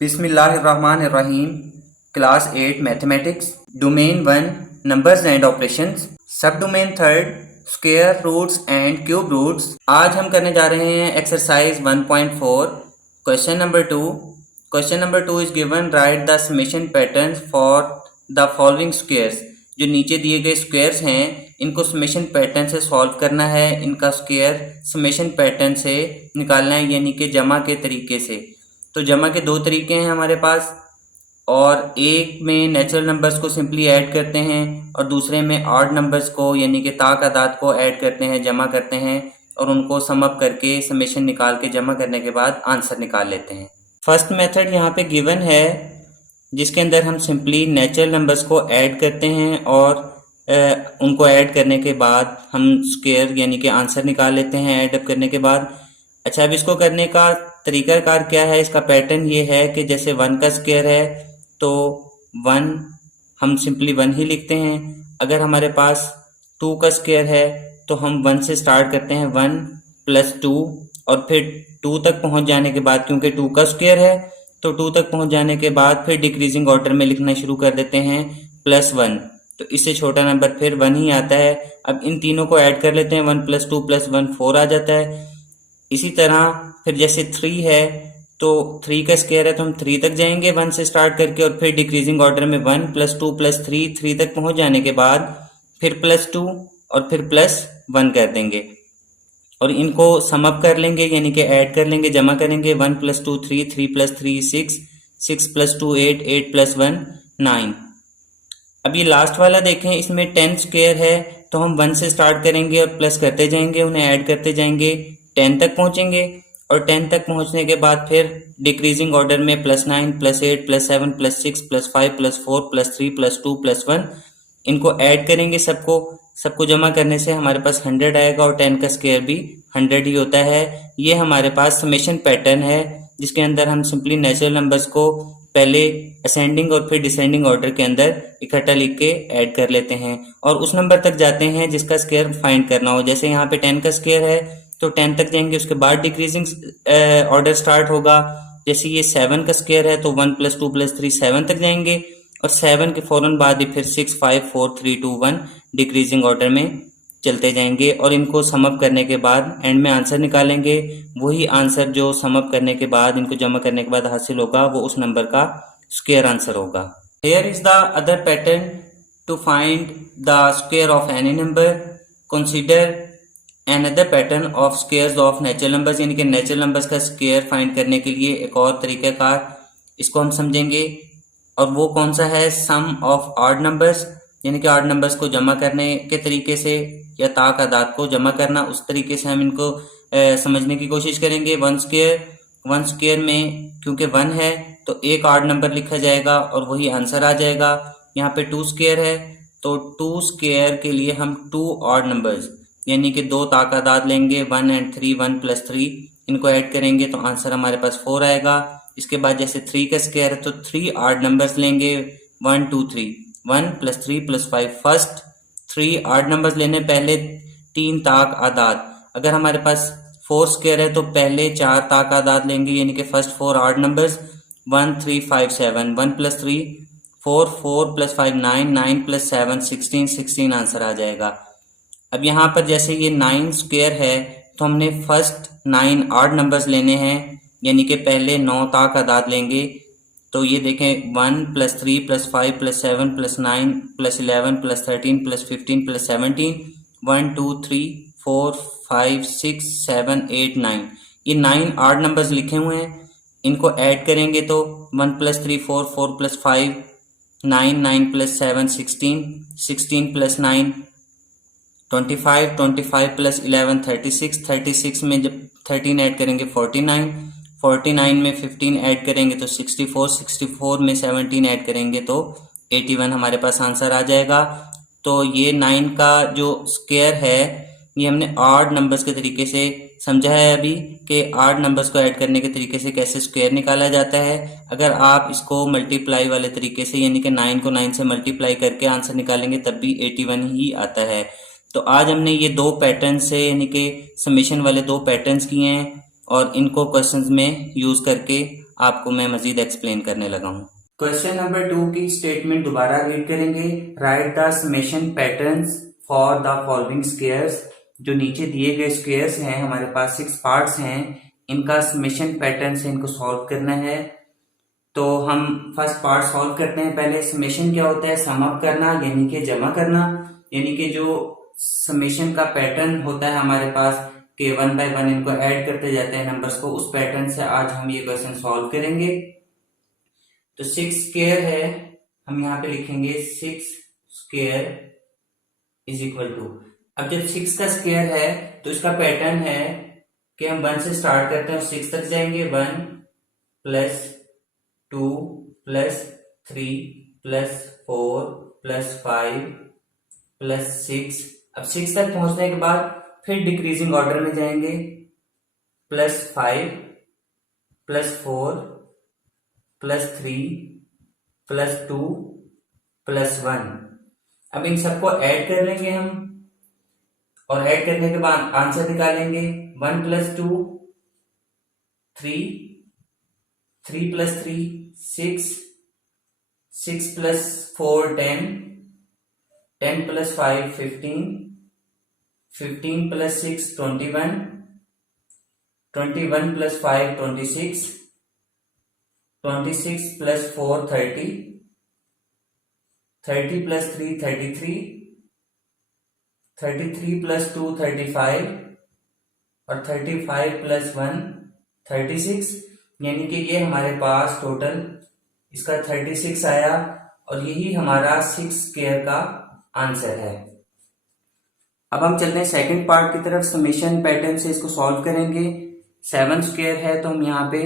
बिस्मिल्लाहिर्रहमानिर्रहीम। Class 8 mathematics, domain 1 numbers and operations, sub domain 3 square roots and cube roots. आज हम करने जा रहे हैं exercise 1.4 question number 2। Question number 2 is given, write the summation patterns for the following squares. जो नीचे दिए गए स्क्वायर्स हैं इनको समेशन पैटर्न से सॉल्व करना है, इनका स्क्वायर समेशन पैटर्न से निकालना है, यानी कि जमा के तरीके से। तो जमा के दो तरीके हैं हमारे पास, और एक में नेचुरल नंबर्स को सिंपली ऐड करते हैं और दूसरे में ऑड नंबर्स को यानी कि तादाद को ऐड करते हैं, जमा करते हैं और उनको सम अप करके समेशन निकाल के जमा करने के बाद आंसर निकाल लेते हैं। फर्स्ट मेथड यहाँ पे गिवन है जिसके अंदर हम सिंपली नेचुरल नंबर्स को ऐड करते हैं और उनको ऐड करने के बाद हम स्क्वायर यानी कि आंसर निकाल लेते हैं ऐड अप करने के बाद। अच्छा, अब इसको करने का तरीकाकार क्या है, इसका पैटर्न ये है कि जैसे 1 का स्क्वायर है तो 1 हम सिंपली 1 ही लिखते हैं। अगर हमारे पास 2 का स्क्वायर है तो हम 1 से स्टार्ट करते हैं, 1 + 2, और फिर 2 तक पहुंच जाने के बाद, क्योंकि 2 का स्क्वायर है तो 2 तक पहुंच जाने के बाद फिर डिक्रीजिंग ऑर्डर में लिखना शुरू कर देते हैं, +1। तो इससे छोटा नंबर फिर 1 ही आता है। अब इन तीनों को ऐड कर लेते हैं, 1 + 2 + 1 4 आ जाता है। इसी तरह फिर जैसे 3 है तो 3 का स्क्वायर है तो हम 3 तक जाएंगे 1 से स्टार्ट करके, और फिर डिक्रीजिंग ऑर्डर में 1 + 2 + 3, 3 तक पहुंच जाने के बाद फिर +2 और फिर +1 कर देंगे और इनको सम अप कर लेंगे यानी कि ऐड कर लेंगे, जमा करेंगे। 1 + 2 3, 3 + 3 6, 6 + 2 8, 8 + 1 9। अब ये लास्ट वाला देखें, इसमें 10 स्क्वायर है तो हम 1 से स्टार्ट करेंगे और प्लस करते जाएंगे, उन्हें ऐड करते जाएंगे, 10 तक पहुंचेंगे और 10 तक पहुंचने के बाद फिर डिक्रीजिंग ऑर्डर में +9 +8 +7 +6 +5 +4 +3 +2 +1 इनको ऐड करेंगे। सबको जमा करने से हमारे पास 100 आएगा और 10 का स्क्वायर भी 100 ही होता है। ये हमारे पास समेशन पैटर्न है जिसके अंदर हम सिंपली नेचुरल नंबर्स को पहले असेंडिंग और फिर डिसेंडिंग ऑर्डर के अंदर इकट्ठा लिख के ऐड कर लेते हैं और उस नंबर तक जाते हैं जिसका स्क्वायर फाइंड करना हो। जैसे यहाँ पे 10 का स्क्वायर है तो 10 तक जाएंगे, उसके बाद डिक्रीजिंग ऑर्डर स्टार्ट होगा। जैसे ये 7 का स्क्वायर है तो 1 + 2 + 3 7 तक जाएंगे और 7 के फौरन बाद ही फिर 6 5 4 3 2 1 डिक्रीजिंग ऑर्डर में चलते जाएंगे और इनको सम अप करने के बाद एंड में आंसर निकालेंगे। वही आंसर जो सम अप करने के बाद इनको जमा करने के बाद हासिल होगा वो उस नंबर का स्क्वायर आंसर होगा। Here is the other pattern to find the square of any number. Consider another pattern of squares of natural numbers, यानी कि नेचुरल नंबर्स का स्क्वायर फाइंड करने के लिए एक और तरीकाकार इसको हम समझेंगे, और वो कौन सा है, सम ऑफ ऑड नंबर्स, यानी कि ऑड नंबर्स को जमा करने के तरीके से या तादाद को जमा करना, उस तरीके से हम इनको समझने की कोशिश करेंगे। 1 स्क्वायर में क्योंकि 1 है तो एक ऑड नंबर लिखा जाएगा और वही आंसर आ जाएगा। यहाँ पे 2 स्क्वायर है तो 2 स्क्वायर के लिए हम 2 ऑड नंबर्स यानी कि 2 तादाद लेंगे, 1 और 3, 1 + 3, इनको ऐड करेंगे तो आंसर हमारे पास 4 आएगा। इसके बाद जैसे 3 का स्क्वायर है तो 3 ऑड नंबर्स लेंगे, 1 2 3, 1 + 3 + 5। फर्स्ट 3 ऑड नंबर्स लेने, पहले 3 तादाद। अगर हमारे पास 4 स्क्वायर है तो पहले 4 तादाद लेंगे यानी कि फर्स्ट 4 ऑड नंबर्स, 1 3 5 7, 1 + 3 4, 4 + 5 9, 9 + 7 16, 16 आंसर आ जाएगा। अब यहाँ पर जैसे ये 9 स्क्वायर है तो हमने फर्स्ट 9 ऑड नंबर्स लेने हैं यानी कि पहले 9 तादाद लेंगे। तो ये देखें, 1 + 3 + 5 + 7 + 9 + 11 + 13 + 15 + 17, 1 2 3 4 5 6 7 8 9, ये 9 ऑड नंबर्स लिखे हुए हैं। इनको ऐड करेंगे तो 1 + 3 4, 4 + 5 9, 9 + 7 16, 16 + 9 25, 25 + 11 36, 36 में जब 13 ऐड करेंगे 49, 49 में 15 ऐड करेंगे तो 64, 64 में 17 ऐड करेंगे तो 81 हमारे पास आंसर आ जाएगा। तो ये 9 का जो स्क्वायर है ये हमने ऑड नंबर्स के तरीके से समझा है अभी कि ऑड नंबर्स को ऐड करने के तरीके से कैसे स्क्वायर निकाला जाता है। अगर आप इसको मल्टीप्लाई वाले तरीके से यानी कि 9 को 9 से मल्टीप्लाई करके आंसर निकालेंगे तब भी 81 ही आता है। तो आज हमने ये 2 पैटर्न से यानी कि समेशन वाले 2 पैटर्न्स किए हैं और इनको क्वेश्चंस में यूज करके आपको मैं मजीद एक्सप्लेन करने लगा हूँ। क्वेश्चन नंबर 2 की स्टेटमेंट दोबारा रीड करेंगे। Right the summation patterns for the following squares. जो नीचे दिए गए स्क्वायर्स हैं, हमारे पास 6 पार्ट्स हैं, इनका समेशन पैटर्न से इनको सॉल्व करना है। तो हम फर्स्ट पार्ट सॉल्व करते हैं। पहले समेशन क्या होता है? सम अप करना, यानी कि जमा करना। यानी कि जो समेशन का पैटर्न होता है हमारे पास कि 1 बाय 1 इनको ऐड करते जाते हैं नंबर्स को, उस पैटर्न से आज हम ये क्वेश्चन सॉल्व करेंगे। तो 6 स्क्वायर है, हम यहाँ पे लिखेंगे 6 स्क्वायर इज इक्वल टू। अब जब 6 का स्क्वायर है तो इसका पैटर्न है कि हम 1 से स्टार्ट करते हैं और 6 तक जाएंगे। 1 plus 2 plus 3 plus 4 plus 5 plus 6। अब 6 तक पहुंचने के बाद फिर डिक्रीजिंग ऑर्डर में जाएंगे। Plus 5 plus 4 plus 3 plus 2 plus 1। अब इन सबको ऐड कर लेंगे हम, और ऐड करने के बाद आंसर निकालेंगे। 1 plus 2 3, 3 plus 3 6, 6 plus 4 10, 10 plus 5 15, 15 plus 6 21, 21 plus 5 26, 26 plus 4 30, 30 plus 3 33, 33 plus 2 35 और 35 प्लस 1 36। यानी कि ये हमारे पास टोटल इसका 36 आया, और यही हमारा 6 स्क्वायर का आंसर है। अब हम चलते हैं सेकंड पार्ट की तरफ। समेशन पैटर्न से इसको सॉल्व करेंगे। 7 स्क्वायर है तो हम यहाँ पे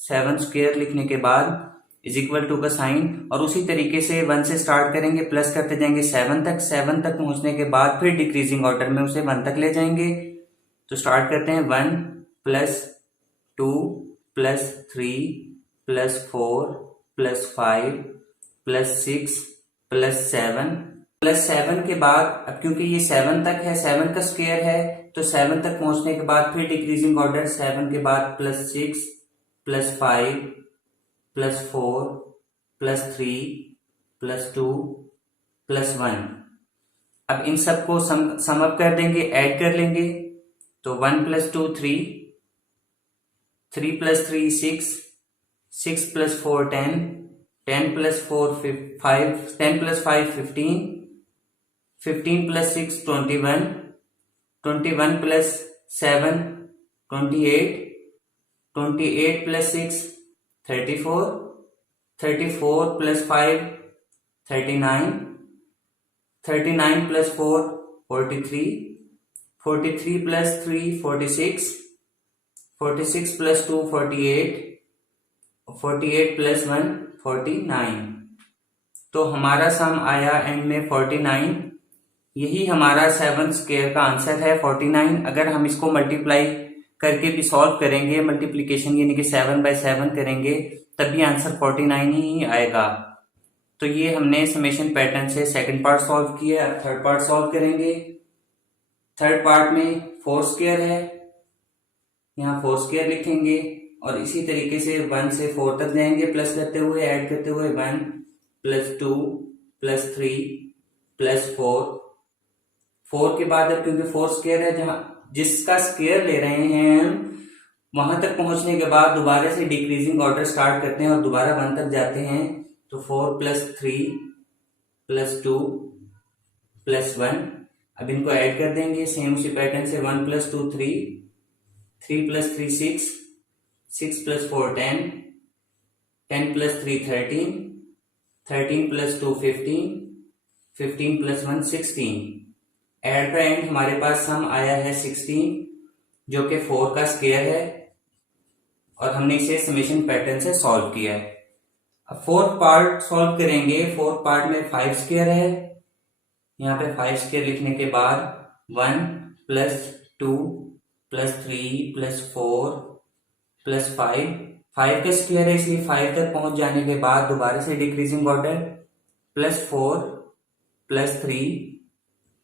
7 स्क्वायर लिखने के बाद इज इक्वल टू का साइन, और उसी तरीके से 1 से स्टार्ट करेंगे, प्लस करते जाएंगे 7 तक। 7 तक पहुंचने के बाद फिर डिक्रीजिंग ऑर्डर में उसे 1 तक ले जाएंगे। तो स्टार्ट करते हैं 1 plus 2 plus 3 plus 4 plus 5 plus 6 plus 7। Plus 7 के बाद, अब क्योंकि ये 7 तक है, 7 का स्क्वायर है, तो 7 तक पहुंचने के बाद फिर डिक्रीजिंग ऑर्डर। 7 के बाद plus 6 plus 5 plus 4 plus 3 plus 2 plus 1। अब इन सबको सम अप कर देंगे, ऐड कर लेंगे। तो 1 plus 2 3, 3 plus 3 6, 6 plus 4 10, 10 plus 4 5, 10 plus 5 15, 15 plus 6 21, 21 plus 7 28, 28 plus 6 34, 34 plus 5 39, 39 plus 4 43, 43 plus 3 46, 46 plus 2 48, 48 plus 1 49। तो हमारा सम आया एंड में 49। यही हमारा 7 स्क्वायर का आंसर है 49। अगर हम इसको मल्टीप्लाई करके भी सॉल्व करेंगे, मल्टीप्लिकेशन यानी कि 7 बाय 7 करेंगे, तभी आंसर 49 ही आएगा। तो ये हमने समेशन पैटर्न से सेकंड पार्ट सॉल्व किया। अब थर्ड पार्ट सॉल्व करेंगे। थर्ड पार्ट में 4 स्क्वायर है, यहाँ 4 स्क्वायर लिखेंगे, और इसी तरीके से 1 से 4 तक जाएंगे, प्लस करते हुए, ऐड करते हुए। 1 प्लस 2 प्लस 3 प्लस 4। 4 के बाद, अब क्योंकि 4 स्क्वायर है, जहां जिसका स्क्वायर ले रहे हैं हम, वहां तक पहुंचने के बाद दोबारा से डिक्रीजिंग ऑर्डर स्टार्ट करते हैं और दोबारा 1 तक जाते हैं। तो 4 प्लस 3 प्लस 2 प्लस 1। अब इनको ऐड कर देंगे सेम उसी पैटर्न से। 1 plus 2 3, 3 plus 3 6, 6 plus 4 10, 10 plus 3 13, 13 plus 2 15, 15 plus 1 16। At the end हमारे पास सम आया है 16, जो कि 4 का स्क्वायर है, और हमने इसे समेशन पैटर्न से सॉल्व किया है। अब फोर्थ पार्ट सॉल्व करेंगे। फोर्थ पार्ट में 5 स्क्वायर है, यहाँ पे 5 स्क्वायर लिखने के बाद 1 प्लस 2 प्लस 3 प्लस 4 प्लस 5। 5 का स्क्वायर है, इसलिए 5 तक पहुंच जाने के बाद दोबारा से decreasing order. Plus 4 plus 3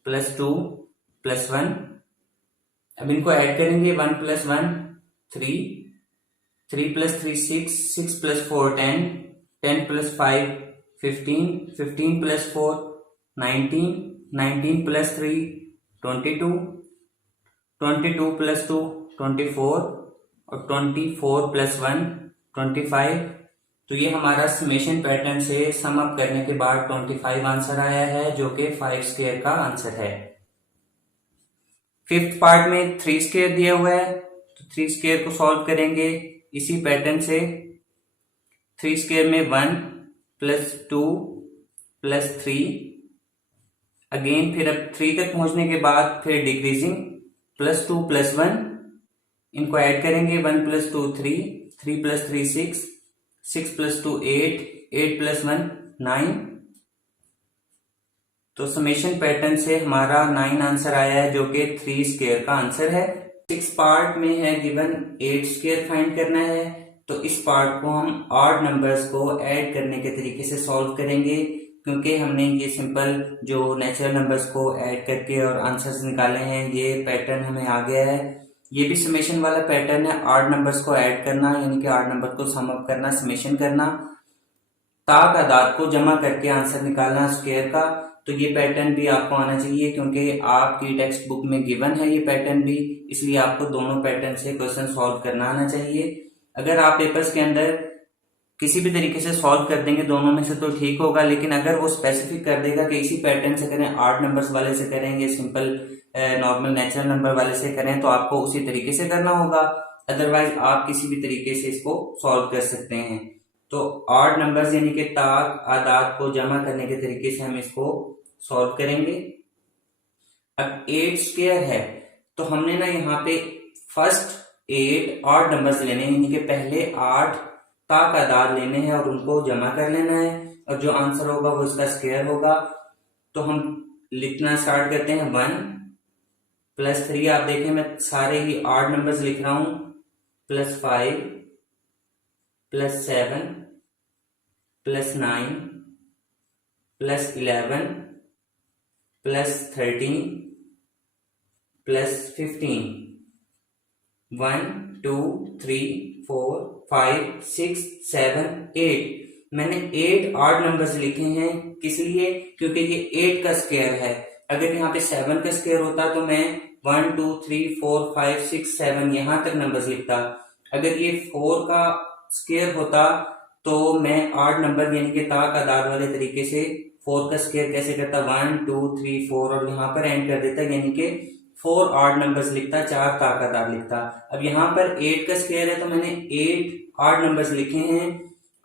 plus 2 plus 1। अब इनको ऐड करेंगे। 1 प्लस 1 3, 3 + 3 6, 6 + 4 10, 10 + 5 15, 15 + 4 19, 19 + 3 22, 22 + 2 24 और 24 + 1 25। तो ये हमारा समेशन पैटर्न से सम अप करने के बाद 25 आंसर आया है, जो कि 5 स्क्वायर का आंसर है। फिफ्थ पार्ट में 3 स्क्वायर दिया हुआ है, तो 3 स्क्वायर को सॉल्व करेंगे इसी पैटर्न से। 3 स्क्वायर में 1 + 2 + 3, अगेन फिर अब 3 तक पहुंचने के बाद फिर डिक्रीजिंग +2 + 1, इनको ऐड करेंगे 1 + 2 3, 3 + 3 6, 6 + 2 8, 8 + 1 9। तो समेशन पैटर्न से हमारा 9 आंसर आया है, जो कि 3 स्क्वायर का आंसर है। 6 पार्ट में है गिवन 8 स्क्वायर फाइंड करना है, तो इस पार्ट को हम ऑड नंबर्स को ऐड करने के तरीके से सॉल्व करेंगे, क्योंकि हमने ये सिंपल जो नेचुरल नंबर्स को ऐड करके और आंसर्स निकाले हैं, ये पैटर्न हमें आ गया है। ये भी समेशन वाला पैटर्न है, ऑड नंबर्स को ऐड करना, यानी कि ऑड नंबर को सम अप करना, समेशन करना, तादाद को जमा करके आंसर निकालना स्क्वायर का। तो ये पैटर्न भी आपको आना चाहिए, क्योंकि आपकी टेक्स्ट बुक में गिवन है ये पैटर्न भी, इसलिए आपको दोनों पैटर्न से क्वेश्चन सॉल्व करना आना चाहिए। अगर आप पेपर्स के अंदर किसी भी तरीके से सॉल्व कर देंगे दोनों में से तो ठीक होगा, लेकिन अगर वो स्पेसिफिक कर देगा कि इसी पैटर्न से करें, ऑड नंबर्स वाले से करेंगे, सिंपल नॉर्मल नेचुरल नंबर वाले से करें, तो आपको उसी तरीके से करना होगा। अदरवाइज आप किसी भी तरीके से इसको सॉल्व कर सकते हैं। तो ऑड नंबर्स यानी कि तादाद को जमा करने के तरीके से हम इसको सॉल्व करेंगे। अब 8 स्क्वायर है, तो हमने ना यहाँ पे फर्स्ट 8 ऑड नंबर्स लेने हैं, यानी कि पहले 8 तादाद लेने हैं और उनको जमा कर लेना है, और जो आंसर होगा वो इसका स्क्वायर होगा। तो हम लिखना स्टार्ट करते हैं। 1 + 3, आप देखें मैं सारे ही ऑड नंबर्स लिख रहा हूं, +5 +7 +9 +11 +13 +15, 1 2 3 4 5 6 7 8। मैंने 8 ऑड नंबर्स लिखे हैं, किस लिए? क्योंकि ये 8 का स्क्वायर है। अगर यहाँ पे 7 का स्क्वायर होता तो मैं 1 2 3 4 5 6 7 यहां तक नंबर्स लिखता। अगर ये 4 का स्क्वायर होता तो मैं ऑड नंबर यानी कि तादाद वाले तरीके से 4 का स्क्वायर कैसे करता, 1 2 3 4 और यहाँ पर एंड कर देता, यानी कि 4 ऑड नंबर्स लिखता, 4 तादाद लिखता। अब यहाँ पर 8 का स्क्वायर है, तो मैंने 8 ऑड नंबर्स लिखे हैं,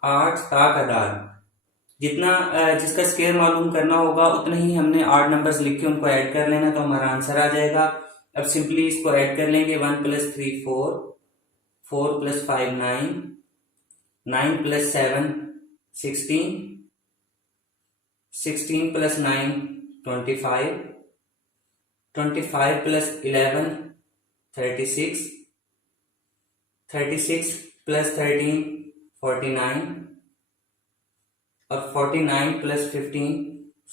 8 तादाद। जितना जिसका स्क्वायर मालूम करना होगा उतना ही हमने ऑड नंबर्स लिख के उनको ऐड कर लेना, तो हमारा आंसर आ जाएगा। अब सिंपली इसको ऐड कर लेंगे। 1 + 3 4, 4 + 5 9, 9 + 7 16, 16 + 9 25, 25 + 11 36, 36 + 13 49 और 49 + 15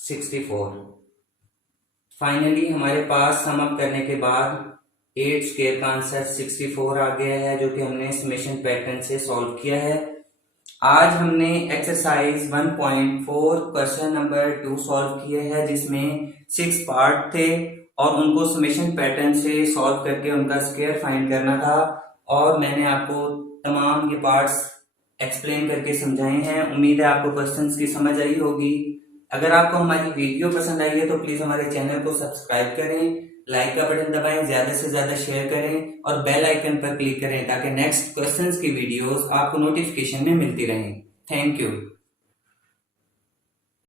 64। फाइनली हमारे पास सम अप करने के बाद 8 स्क्वायर का आंसर 64 आ गया है, जो कि हमने समेशन पैटर्न से सॉल्व किया है। आज हमने एक्सरसाइज 1.4 क्वेश्चन नंबर 2 सॉल्व किए हैं, जिसमें 6 पार्ट थे और उनको समेशन पैटर्न से सॉल्व करके उनका स्क्वायर फाइंड करना था, और मैंने आपको तमाम ये पार्ट्स एक्सप्लेन करके समझाए हैं। उम्मीद है आपको क्वेश्चंस की समझ आई होगी। अगर आपको हमारी वीडियो पसंद आई है तो प्लीज हमारे चैनल को सब्सक्राइब करें, लाइक का बटन दबाएं, ज्यादा से ज्यादा शेयर करें और बेल आइकन पर क्लिक करें, ताकि नेक्स्ट क्वेश्चंस की वीडियोस आपको नोटिफिकेशन में मिलती रहें। Thank you.